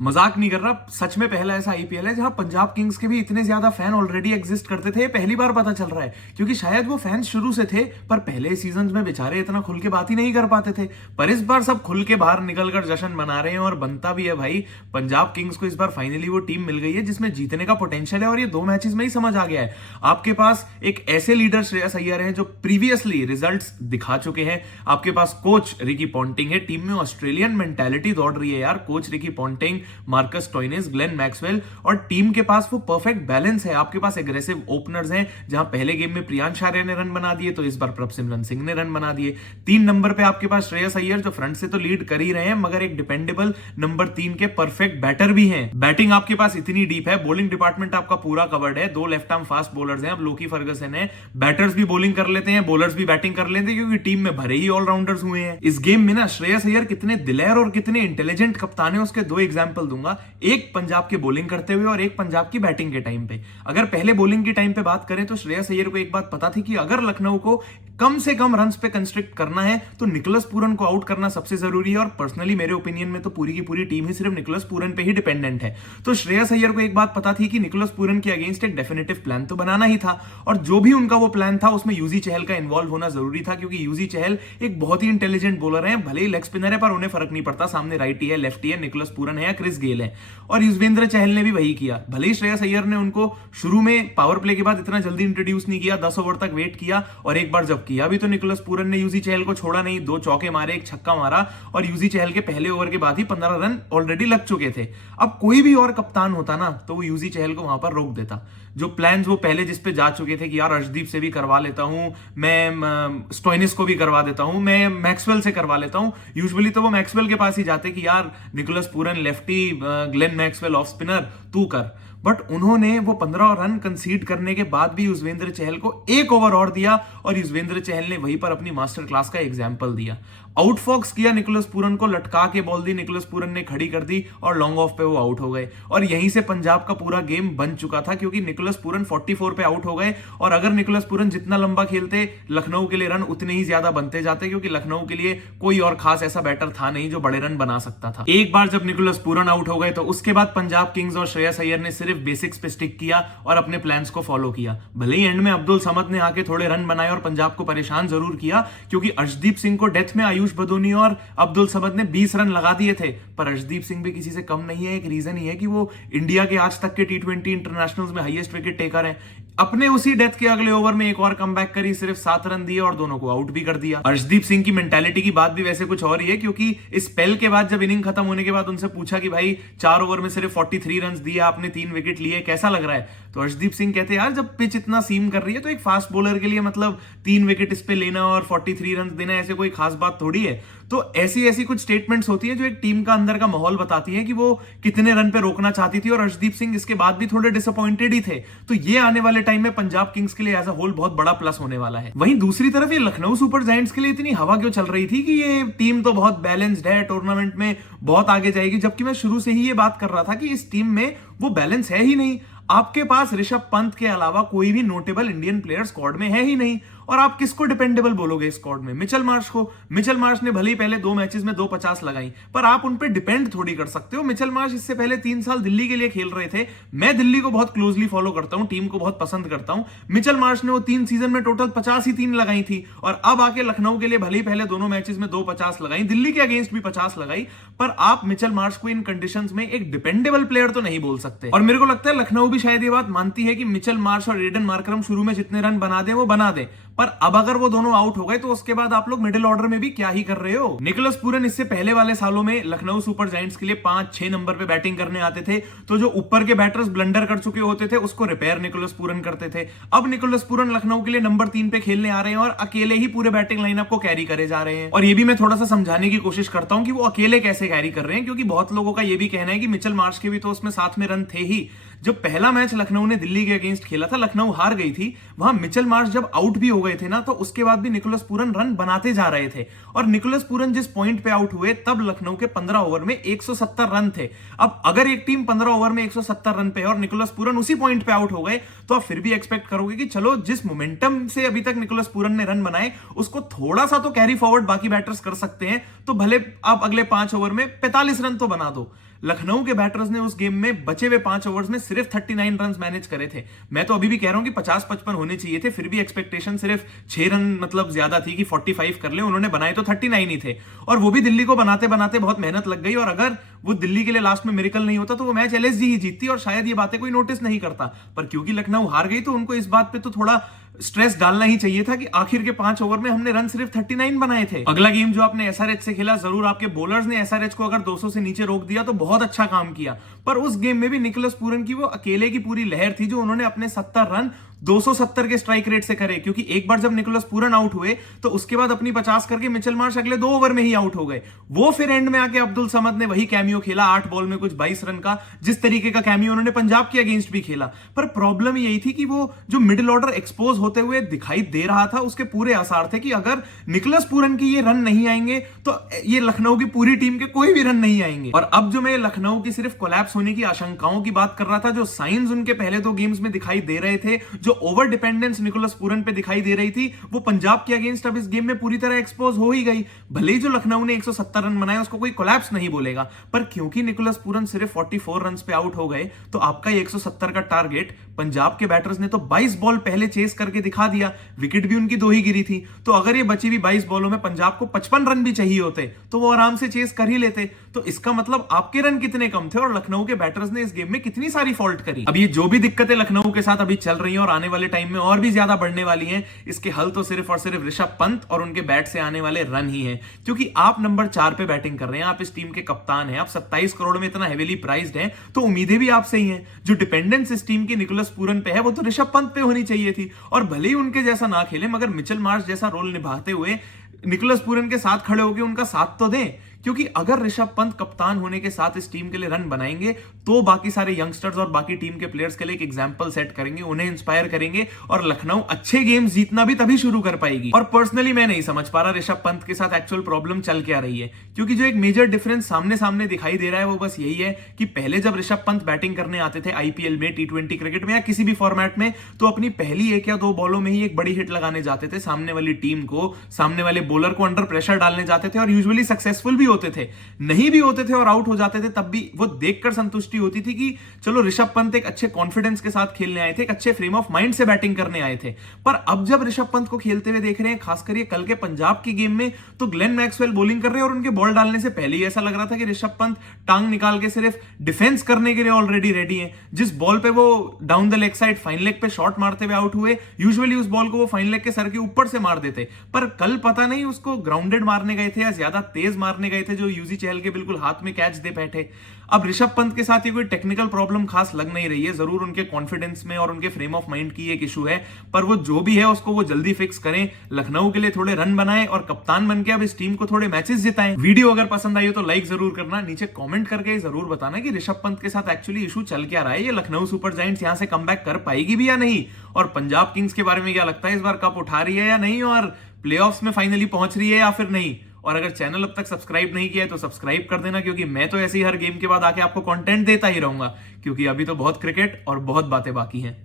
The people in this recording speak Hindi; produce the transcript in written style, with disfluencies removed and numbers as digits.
मजाक नहीं कर रहा, सच में पहला ऐसा आईपीएल है जहां पंजाब किंग्स के भी इतने ज्यादा फैन ऑलरेडी एग्जिस्ट करते थे। पहली बार पता चल रहा है, क्योंकि शायद वो फैंस शुरू से थे पर पहले सीजन में बेचारे इतना खुल के बात ही नहीं कर पाते थे। पर इस बार सब खुल के बाहर निकलकर जश्न मना रहे हैं और बनता भी है भाई। पंजाब किंग्स को इस बार फाइनली वो टीम मिल गई है जिसमें जीतने का पोटेंशियल है और ये 2 मैचेस में ही समझ आ गया है। आपके पास एक ऐसे लीडर श्रेयस अय्यर हैं जो प्रीवियसली रिजल्ट्स दिखा चुके हैं। आपके पास कोच रिकी पॉन्टिंग है, टीम में ऑस्ट्रेलियन मेंटालिटी दौड़ रही है यार। Coach Ricky Ponting, Marcus Stoinis, Glenn Maxwell, और टीम के पास वो परफेक्ट बैलेंस है। आपके पास एग्रेसिव ओपनर्स हैं, जहां पहले गेम में प्रियांश आर्य ने रन बना दिए तो इस बार प्रभसिमरन सिंह ने रन बना दिए। 3 नंबर पे आपके पास श्रेयस अय्यर जो फ्रंट से तो लीड कर ही रहे हैं मगर एक डिपेंडेबल नंबर 3 के परफेक्ट बैटर भी हैं। बैटिंग आपके पास इतनी डीप है, बॉलिंग डिपार्टमेंट आपका पूरा कवर्ड है। 2 लेफ्ट आर्म फास्ट बॉलर्स हैं, अब लोकी फर्गसन है। बैटर्स भी बॉलिंग कर लेते हैं, बॉलर्स भी बैटिंग कर लेते हैं, क्योंकि टीम में भरे ही ऑलराउंडर्स हुए हैं। इस गेम में ना श्रेयस अय्यर कितने दिलेर और कितने इंटेलिजेंट कप्तान है उसके 2 एग्जांपल दूंगा। एक पंजाब के बॉलिंग करते हुए और एक पंजाब की बैटिंग के टाइम पे। अगर पहले बॉलिंग के टाइम पे बात करें तो श्रेयस अय्यर को एक बात पता थी कि अगर लखनऊ को कम से कम रन्स पे कंस्ट्रिक्ट करना है तो निकोलस पूरन को आउट करना सबसे जरूरी है। और पर्सनली मेरे ओपिनियन में तो पूरी की पूरी टीम ही सिर्फ निकोलस पूरन पे ही डिपेंडेंट है। तो श्रेयस अय्यर को एक बात पता थी कि निकोलस पूरन के अगेंस्ट एक डेफिनेटिव प्लान तो बनाना ही था, और जो भी उनका वो प्लान था उसमें यूजी चहल का इन्वॉल्व होना जरूरी था, क्योंकि यूजी चहल एक बहुत ही इंटेलिजेंट बॉलर है। भले ही लेग स्पिनर है पर उन्हें फर्क नहीं पड़ता, सामने राइटी है, लेफ्टी है, निकोलस पूरन है या क्रिस गेल है। और युजवेंद्र चहल ने भी वही किया। भले ही श्रेयस अय्यर ने उनको शुरू में पावर प्ले के बाद इतना जल्दी इंट्रोड्यूस नहीं किया, 10 ओवर तक वेट किया, और एक बार जब किया भी तो निकोलस पूरन ने यूजी चहल को छोड़ा नहीं। 2 चौके मारे, 1 छक्का मारा, और यूजी चहल के पहले ओवर के बाद ही 15 रन ऑलरेडी लग चुके थे। अब कोई भी और कप्तान होता ना तो वो यूजी चहल को वहां पर रोक देता। जो प्लान्स वो पहले जिस पे जा चुके थे कि यार अर्शदीप से भी करवा लेता हूं, मैं स्टोइनिस को भी करवा देता हूं, मैं मैक्सवेल से करवा लेता हूं। यूजुअली तो वो मैक्सवेल के पास ही जाते कि यार Nicholas Pooran lefty, Glenn Maxwell off spinner, तू कर। बट उन्होंने वो 15 रन कंसीड करने के बाद भी युजवेंद्र चहल को 1 ओवर और दिया, और युजवेंद्र चहल ने वहीं पर अपनी मास्टर क्लास का एग्जाम्पल दिया। आउटफॉक्स किया निकोलस पूरन को, लटका के बॉल दी, निकोलस पूरन ने खड़ी कर दी और लॉन्ग ऑफ पे वो आउट हो गए। और यहीं से पंजाब का पूरा गेम बन चुका था, क्योंकि निकोलस पूरन 44 पे आउट हो गए। और अगर निकोलस पूरन जितना लंबा खेलते, लखनऊ के लिए रन उतने ही ज्यादा बनते जाते, क्योंकि लखनऊ के लिए कोई और खास ऐसा बैटर था नहीं जो बड़े रन बना सकता था। एक बार जब निकोलस पूरन आउट हो गए तो उसके बाद पंजाब किंग्स और श्रेयस अय्यर ने सिर्फ बेसिक्स पे स्टिक किया और अपने प्लान्स को फॉलो किया। भले ही एंड में अब्दुल समद ने आके थोड़े रन बनाए और पंजाब को परेशान जरूर किया, क्योंकि अर्शदीप सिंह को डेथ में आयुष बदोनी और अब्दुल समद ने 20 रन लगा दिए थे। पर अर्शदीप सिंह भी किसी से कम नहीं है। एक रीजन ही है कि वो इंडिया के आज तक के T20 इंटरनेशनल्स में हाईएस्ट विकेट टेकर हैं। अपने उसी डेथ के अगले ओवर में एक और कमबैक करी, सिर्फ 7 रन दिए और दोनों को आउट भी कर दिया। अर्शदीप सिंह की मेंटालिटी की बात भी वैसे कुछ और ही है, क्योंकि इस स्पेल के बाद जब इनिंग खत्म होने के बाद उनसे पूछा कि भाई 4 ओवर में सिर्फ 43 रन दिए आपने, 3 विकेट लिए, कैसा लग रहा है? तो अर्शदीप सिंह कहते हैं यार जब पिच इतना सीम कर रही है तो एक फास्ट बॉलर के लिए मतलब 3 विकेट इस पे लेना और 43 रन देना ऐसे कोई खास बात थोड़ी है। तो ऐसी ऐसी कुछ स्टेटमेंट्स होती है जो एक टीम का अंदर का माहौल बताती है कि वो कितने रन पे रोकना चाहती थी। और अर्शदीप सिंह इसके बाद भी थोड़े डिसअपॉइंटेड ही थे। तो ये आने वाले टाइम में पंजाब किंग्स के लिए एज अ होल बहुत बड़ा प्लस होने वाला है। वहीं दूसरी तरफ ये लखनऊ सुपर जायंट्स के लिए इतनी हवा क्यों चल रही थी कि ये टीम तो बहुत बैलेंस्ड है, टूर्नामेंट में बहुत आगे जाएगी, जबकि मैं शुरू से ही ये बात कर रहा था कि इस टीम में वो बैलेंस है ही नहीं। आपके पास ऋषभ पंत के अलावा कोई भी नोटेबल इंडियन प्लेयर स्क्वाड में है ही नहीं, और आप किसको डिपेंडेबल बोलोगे स्क्वाड में? मिचेल मार्श को। मिचेल मार्श ने भले ही पहले 2 मैचेस में 250 लगाई, पर आप उन पे डिपेंड थोड़ी कर सकते हो। मिचेल मार्श इससे पहले 3 साल दिल्ली के लिए खेल रहे थे। मैं दिल्ली को बहुत क्लोजली फॉलो करता हूं, टीम को बहुत पसंद करता हूं। मिचेल मार्श ने वो 3 सीजन में टोटल 53 लगाई थी, और अब आके लखनऊ के लिए भले ही पहले दोनों मैचेस में 250 लगाई, दिल्ली के अगेंस्ट भी 50 लगाई, पर आप मिचेल मार्श को इन कंडीशंस में एक डिपेंडेबल प्लेयर तो नहीं बोल सकते। और मेरे को लगता है लखनऊ भी शायद ये बात मानती है कि मिचेल मार्श और एडन मार्करम शुरू में जितने रन बना दे वो बना दे, पर अब अगर वो दोनों आउट हो गए तो उसके बाद आप लोग मिडिल ऑर्डर में भी क्या ही कर रहे हो? निकोलस पूरन इससे पहले वाले सालों में लखनऊ सुपर जायंट्स के लिए 5-6 नंबर पे बैटिंग करने आते थे, तो जो ऊपर के बैटर्स ब्लंडर कर चुके होते थे उसको रिपेयर निकोलस पूरन करते थे। अब निकोलस पूरन लखनऊ के लिए नंबर 3 पे खेलने आ रहे हैं और अकेले ही पूरे बैटिंग लाइनअप को कैरी करे जा रहे हैं। और ये भी मैं थोड़ा सा समझाने की कोशिश करता हूं कि वो अकेले कैसे कैरी कर रहे हैं, क्योंकि बहुत लोगों का ये भी कहना है कि मिचेल मार्श के भी तो उसमें साथ में रन थे ही। जब पहला मैच लखनऊ ने दिल्ली के अगेंस्ट खेला था, लखनऊ हार गई थी, वहां मिचेल मार्श जब आउट भी हो गए थे ना, तो उसके बाद भी निकोलस पूरन रन बनाते जा रहे थे। और निकोलस पूरन जिस पॉइंट पे आउट हुए तब लखनऊ के 15 ओवर में 170 रन थे। अब अगर एक टीम 15 ओवर में 170 रन पे है और निकोलस पूरन उसी पॉइंट पे आउट हो गए, तो आप फिर भी एक्सपेक्ट करोगे कि चलो जिस मोमेंटम से अभी तक निकोलस पूरन ने रन बनाए उसको थोड़ा सा तो कैरी फॉरवर्ड बाकी बैटर्स कर सकते हैं, तो भले आप अगले 5 ओवर में 45 रन तो बना दो। लखनऊ के बैटर्स ने उस गेम में बचे हुए 5 ओवर्स में सिर्फ 39 रन मैनेज करे थे। मैं तो अभी भी कह रहा हूं कि 50-55 होने चाहिए थे, फिर भी एक्सपेक्टेशन सिर्फ 6 रन मतलब ज्यादा थी कि 45 कर ले, उन्होंने बनाए तो 39 ही थे, और वो भी दिल्ली को बनाते बनाते बहुत मेहनत लग गई। और अगर वो दिल्ली के लिए लास्ट में मिरेकल नहीं होता तो वो मैच एलएसजी ही जीतती, और शायद ये बातें कोई नोटिस नहीं करता। पर क्योंकि लखनऊ हार गई तो उनको इस बात पे तो थोड़ा स्ट्रेस डालना ही चाहिए था कि आखिर के 5 ओवर में हमने रन सिर्फ 39 बनाए थे। अगला गेम जो आपने एसआरएच से खेला, जरूर आपके बॉलर्स ने एसआरएच को अगर 200 से नीचे रोक दिया तो बहुत अच्छा काम किया, पर उस गेम में भी निकोलस पूरन की वो अकेले की पूरी लहर थी जो उन्होंने अपने 70 रन 270 के स्ट्राइक रेट से करे। क्योंकि एक बार जब निकोलस पूरन आउट हुए तो उसके बाद अपनी 50 करके मिचेल मार्श अगले 2 ओवर में ही आउट हो गए। वो फिर एंड में आके अब्दुल समद ने वही कैमियो खेला 8 बॉल में कुछ 22 रन का, जिस तरीके का कैमियो उन्होंने पंजाब के अगेंस्ट भी खेला। पर प्रॉब्लम यही थी कि वो जो मिडिल ऑर्डर एक्सपोज होते हुए दिखाई दे रहा था उसके पूरे आसार थे कि अगर निकोलस पूरन की ये रन नहीं आएंगे तो ये लखनऊ की पूरी टीम के कोई भी रन नहीं आएंगे। और अब जो मैं लखनऊ की सिर्फ कोलैप्स होने की आशंकाओं की बात कर रहा था, जो साइंस उनके पहले 2 गेम्स में दिखाई दे रहे थे, जो ओवर डिपेंडेंस निकोलस पूरन पे दिखाई दे रही थी, वो पंजाब के अगेंस्ट अब इस गेम में पूरी तरह एक्सपोज हो ही गई। भले ही जो लखनऊ ने 170 रन बनाए उसको कोई कोलैप्स नहीं बोलेगा, पर क्योंकि निकोलस पूरन सिर्फ 44 रन पे आउट हो गए तो आपका 170 का टारगेट पंजाब के बैटर्स ने तो 22 बॉल पहले चेस करके दिखा दिया। विकेट भी उनकी 2 ही गिरी थी, तो अगर ये बची हुई 22 बॉलों में पंजाब को 55 रन भी चाहिए होते तो वो आराम से चेस कर ही लेते। तो इसका मतलब आपके रन कितने कम थे और लखनऊ के बैटर्स ने इस गेम में कितनी सारी फॉल्ट करी। अब ये जो भी दिक्कतें लखनऊ के साथ अभी चल रही हैं और आने वाले टाइम में और भी ज्यादा बढ़ने वाली हैं, इसके हल तो सिर्फ और सिर्फ ऋषभ पंत और उनके बैट से आने वाले रन ही हैं। क्योंकि आप नंबर 4 पे बैटिंग कर रहे हैं, आप इस टीम के कप्तान हैं, आप 27 करोड़ में इतना हेवीली प्राइस्ड हैं, तो उम्मीदें भी आपसे ही हैं। जो डिपेंडेंस इस टीम की निकोलस पूरन पे है वो तो ऋषभ पंत पे होनी चाहिए थी, और भले ही उनके जैसा ना खेले मगर मिचेल मार्श जैसा रोल निभाते हुए निकोलस पूरन के साथ खड़े होकर उनका साथ तो दें। क्योंकि अगर ऋषभ पंत कप्तान होने के साथ इस टीम के लिए रन बनाएंगे तो बाकी सारे यंगस्टर्स और बाकी टीम के प्लेयर्स के लिए एक एग्जांपल सेट करेंगे, उन्हें इंस्पायर करेंगे, और लखनऊ अच्छे गेम्स जीतना भी तभी शुरू कर पाएगी। और पर्सनली मैं नहीं समझ पा रहा ऋषभ पंत के साथ एक्चुअल प्रॉब्लम चल क्या रही है, क्योंकि जो एक मेजर डिफरेंस सामने सामने दिखाई दे रहा है वो बस यही है कि पहले जब ऋषभ पंत बैटिंग करने आते थे आईपीएल में, T20 क्रिकेट में या किसी भी फॉर्मेट में, तो अपनी पहली 1 या 2 बॉलों में ही एक बड़ी हिट लगाने जाते थे, सामने वाली टीम को, सामने वाले बॉलर को अंडर प्रेशर डालने जाते थे और यूजुअली सक्सेसफुल भी होते थे। नहीं भी होते थे और आउट हो जाते थे तब भी वो देखकर संतुष्टि होती थी कि चलो ऋषभ पंत एक अच्छे कॉन्फिडेंस के साथ खेलने आए थे, एक अच्छे फ्रेम ऑफ माइंड से बैटिंग करने आए थे। पर अब जब ऋषभ पंत को खेलते हुए देख रहे हैं, खासकर ये कल के पंजाब की गेम में, तो ग्लेन मैक्सवेल बॉलिंग कर रहे हैं और उनके बॉल डालने से पहले ही ऐसा लग रहा था कि ऋषभ पंत टांग निकाल के सिर्फ डिफेंस करने के लिए ऑलरेडी रेडी है। जिस बॉल पे वो down the leg side fine leg पे शॉट मारते हुए आउट हुए, यूजुअली उस बॉल को वो फाइन लेग के सर के ऊपर से मार देते, पर कल पता नहीं उसको ग्राउंडेड मारने गए थे या ज्यादा तेज मारने गए थे जो यूजी चहल के बिल्कुल हाथ में कैच दे बैठे। अब ऋषभ पंत के साथ ये कोई टेक्निकल प्रॉब्लम खास लग नहीं रही है, जरूर उनके कॉन्फिडेंस में और उनके फ्रेम ऑफ माइंड की एक इशू है, पर वो जो भी है उसको वो जल्दी फिक्स करें, लखनऊ के लिए थोड़े रन बनाएं और कप्तान बन के अब इस टीम को थोड़े मैचेस जिताएं। वीडियो अगर पसंद आई हो तो लाइक जरूर करना, नीचे कमेंट करके जरूर बताना कि ऋषभ पंत के साथ एक्चुअली इशू चल क्या रहा है, ये लखनऊ सुपर जायंट्स यहां से कमबैक कर पाएगी भी या नहीं, और पंजाब किंग्स के बारे में क्या लगता है, इस बार कप उठा रही है या नहीं, और प्लेऑफ्स में फाइनली पहुंच रही है या फिर नहीं। और अगर चैनल अब तक सब्सक्राइब नहीं किया है तो सब्सक्राइब कर देना, क्योंकि मैं तो ऐसे ही हर गेम के बाद आके आपको कंटेंट देता ही रहूंगा, क्योंकि अभी तो बहुत क्रिकेट और बहुत बातें बाकी हैं।